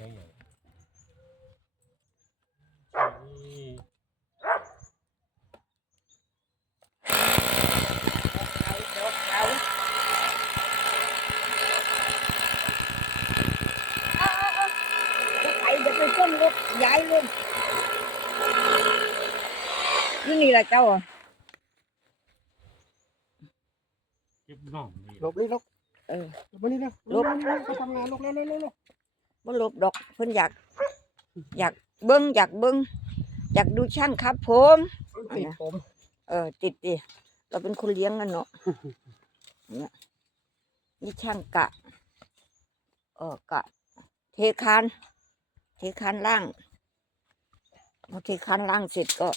สียงอย่างนี่เอาดอกเอาเอาเอาเอาจะไปจะไปต้นรถย้ายเลยนี่นี่แหละเจ้าอะเก็บน่องนี่หลบนี่หลบเออหลบมานี่นะหลบมานี่นะเขาทำงานหลบแล้วเร็วเร็วเร็ว บ่หลบดอกเพิ่นอยาก อยากเบิ้งอยากเบิ้งอยากดูช่างครับ ผมติดผม เออ ติดดิเราเป็นคนเลี้ยงกันเนาะเนี่ยนี่ช่างกะเออกะ เทคานเทคานล่างพอเทคานล่างเสร็จก็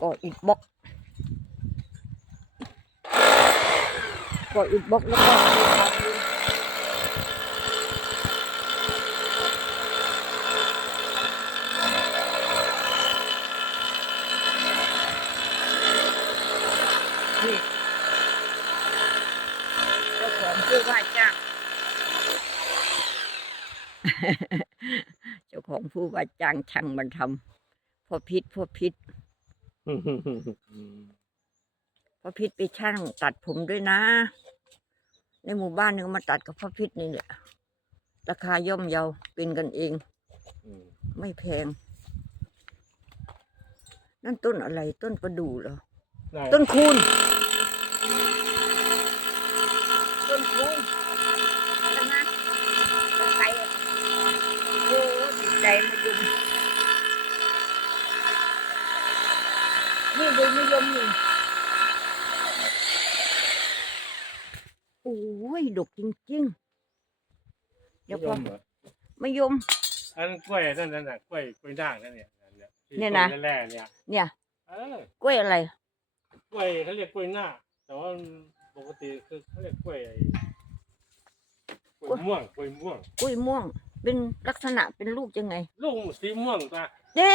ก็อิดบล็อกก็อิดบล็อกแล้วก็เทคานดินนี่เจ้าของผู้ว่าจ้างเจ้าของผู้ว่าจ้างช่างมันทำพอพิษพอพิษพอพิษไปช่างตัดผมด้วยนะ ในหมู่บ้านนึงมาตัดกับพ่อพิษนี่แหละราคาย่อมเยาเป็นกันเองไม่แพง นั่นต้นอะไรต้นประดู่เหรอได้ต้นคูณต้นคูณใช่ไหมต้นไทรอะโอ้ดีใจ มายุมนี่ดูมะยมนี่โอ้ยดกจริงๆ เดี๋ยวพอนมเหรอมะยม อันกล้วยนั่นนั่นน่ะกล้วยกล้วยด่างนั่นเนี่ยเนี่ยนะแร่เนี่ยเนี่ยกล้วยอะไร กล้วยเขาเรียกกล้วยหน้า แต่ว่าปกติคือเขาเรียกกล้วยอ้กล้วยม่วงกล้วยม่วงกล้วยม่วง เป็นลักษณะเป็นลูกยังไง ลูกสีม่วงตาเด้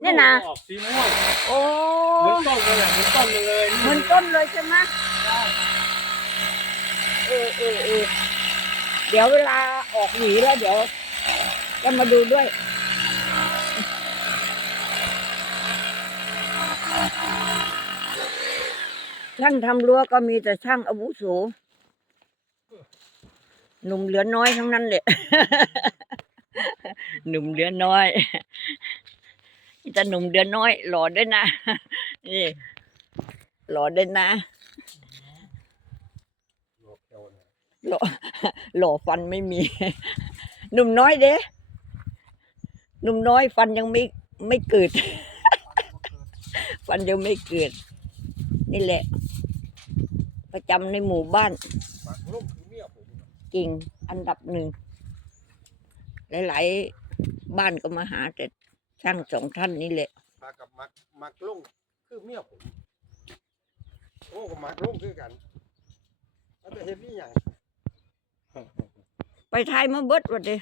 เนี่ยนะลูกออกสีม่วงโอ้เหมือนต้นเลยแหละเหมือนต้นเลยเหมือนต้นเลยใช่ไหมเออเออเออเดี๋ยวเวลาออกหวีแล้วเดี๋ยวจะมาดูด้วยช่างทำรั้วก็มีแต่ช่างอาวุโส หนุ่มเหลือน้อยทั้งนั้นเลยหนุ่มเหลือน้อยนี่แต่หนุ่มเหลือน้อย หล่อด้วยนะนี่หล่อด้วยนะหล่อหล่อฟันไม่มี หนุ่มน้อยเด้หนุ่มน้อยฟันยังไม่ไม่เกิด ฟันยังไม่เกิด นี่แหละ ประจำในหมู่บ้าน ริง อันดับหนึ่งหลายๆบ้านก็มาหาแต่ช่างสองท่านนี่แหละปากกับมักมักลงคือเมียผมโอ้กับมักลงคือกันแล้วจะเห็นนี่อย่างไปไทยมาเบิดวันเด